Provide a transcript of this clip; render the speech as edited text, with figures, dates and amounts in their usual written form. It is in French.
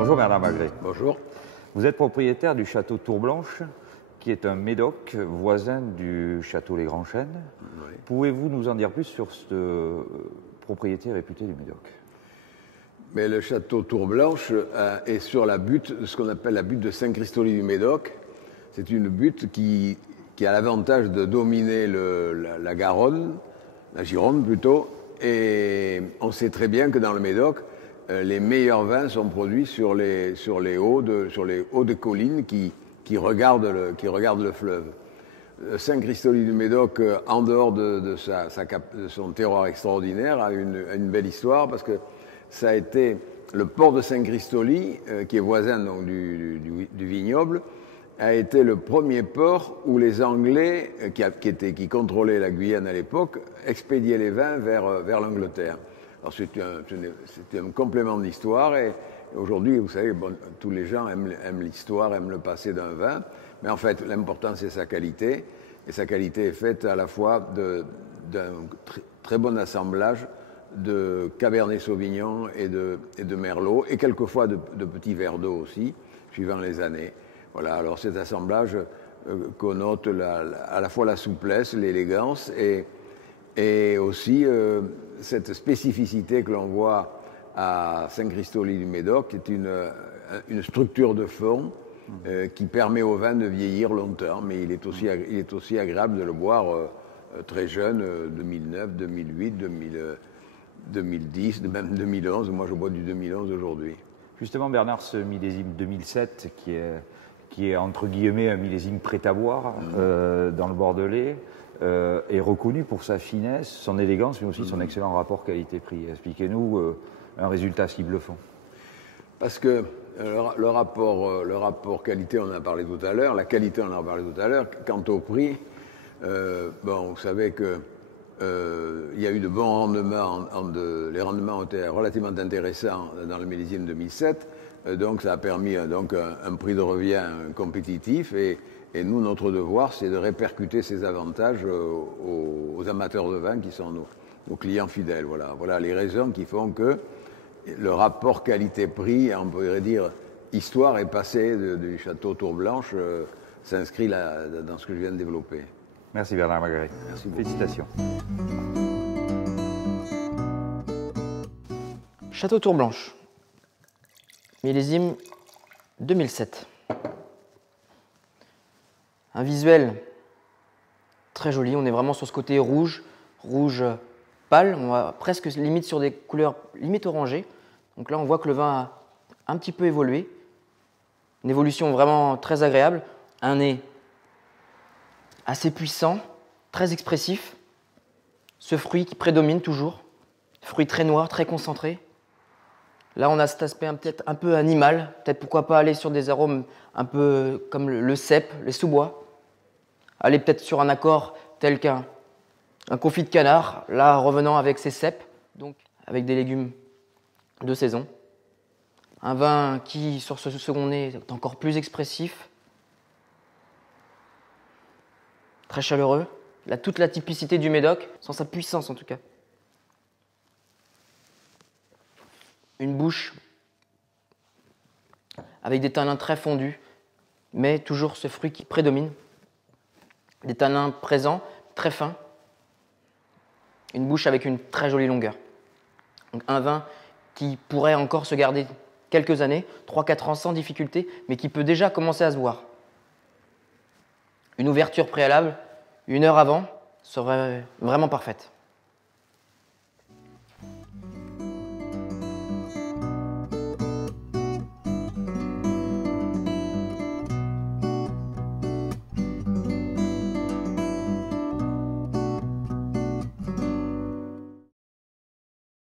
Bonjour Bernard Magret. Bonjour. Vous êtes propriétaire du château Tourblanche, qui est un médoc voisin du château Les Grands Chênes. Oui. Pouvez-vous nous en dire plus sur cette propriété réputée du médoc? Mais le château Tourblanche est sur la butte, ce qu'on appelle la butte de Saint-Christoly du Médoc. C'est une butte qui a l'avantage de dominer la Garonne, la Gironde plutôt, et on sait très bien que dans le Médoc, les meilleurs vins sont produits sur les hauts de collines qui regardent le fleuve. Saint-Christoly du Médoc, en dehors de son terroir extraordinaire, a une belle histoire parce que ça a été le port de Saint-Christoly, qui est voisin donc, du vignoble, a été le premier port où les Anglais, qui contrôlaient la Guyane à l'époque, expédiaient les vins vers l'Angleterre. Alors c'est un complément d'histoire et aujourd'hui, vous savez, bon, tous les gens aiment l'histoire, aiment le passé d'un vin, mais en fait, l'important c'est sa qualité, et sa qualité est faite à la fois d'un très bon assemblage de Cabernet Sauvignon et de Merlot, et quelquefois de petits verres d'eau aussi, suivant les années. Voilà, alors cet assemblage connote à la fois la souplesse, l'élégance et aussi cette spécificité que l'on voit à Saint-Christoly du Médoc, qui est une structure de fond qui permet au vin de vieillir longtemps, mais il est aussi agréable de le boire très jeune, 2009, 2008, 2010, même 2011. Moi, je bois du 2011 aujourd'hui. Justement, Bernard, ce millésime 2007, qui est entre guillemets un millésime prêt à boire dans le Bordelais, est reconnu pour sa finesse, son élégance, mais aussi son excellent rapport qualité-prix. Expliquez-nous un résultat si bluffant. Parce que le rapport qualité, on en a parlé tout à l'heure, la qualité, on en a parlé tout à l'heure. Quant au prix, bon, vous savez que il y a eu de bons rendements, les rendements ont été relativement intéressants dans le millésime 2007, donc ça a permis donc, un prix de revient compétitif et nous, notre devoir, c'est de répercuter ces avantages aux amateurs de vin qui sont nos clients fidèles. Voilà les raisons qui font que le rapport qualité-prix, on pourrait dire histoire est passée du château Tourblanche, s'inscrit dans ce que je viens de développer. Merci Bernard Magret. Merci beaucoup. Félicitations. Château Tourblanche, millésime 2007. Un visuel très joli, on est vraiment sur ce côté rouge pâle, on va presque limite sur des couleurs limite orangées. Donc là on voit que le vin a un petit peu évolué, une évolution vraiment très agréable, un nez assez puissant, très expressif, ce fruit qui prédomine toujours, fruit très noir, très concentré. Là on a cet aspect peut-être un peu animal, peut-être pourquoi pas aller sur des arômes un peu comme le cèpe, les sous-bois. Aller peut-être sur un accord tel qu'un confit de canard, là revenant avec ses cèpes, donc avec des légumes de saison. Un vin qui, sur ce second nez, est encore plus expressif, très chaleureux. Il a toute la typicité du Médoc, sans sa puissance en tout cas. Une bouche avec des tanins très fondus, mais toujours ce fruit qui prédomine. Des tanins présents, très fins. Une bouche avec une très jolie longueur. Donc un vin qui pourrait encore se garder quelques années, 3-4 ans sans difficulté, mais qui peut déjà commencer à se boire. Une ouverture préalable, 1 heure avant, serait vraiment parfaite.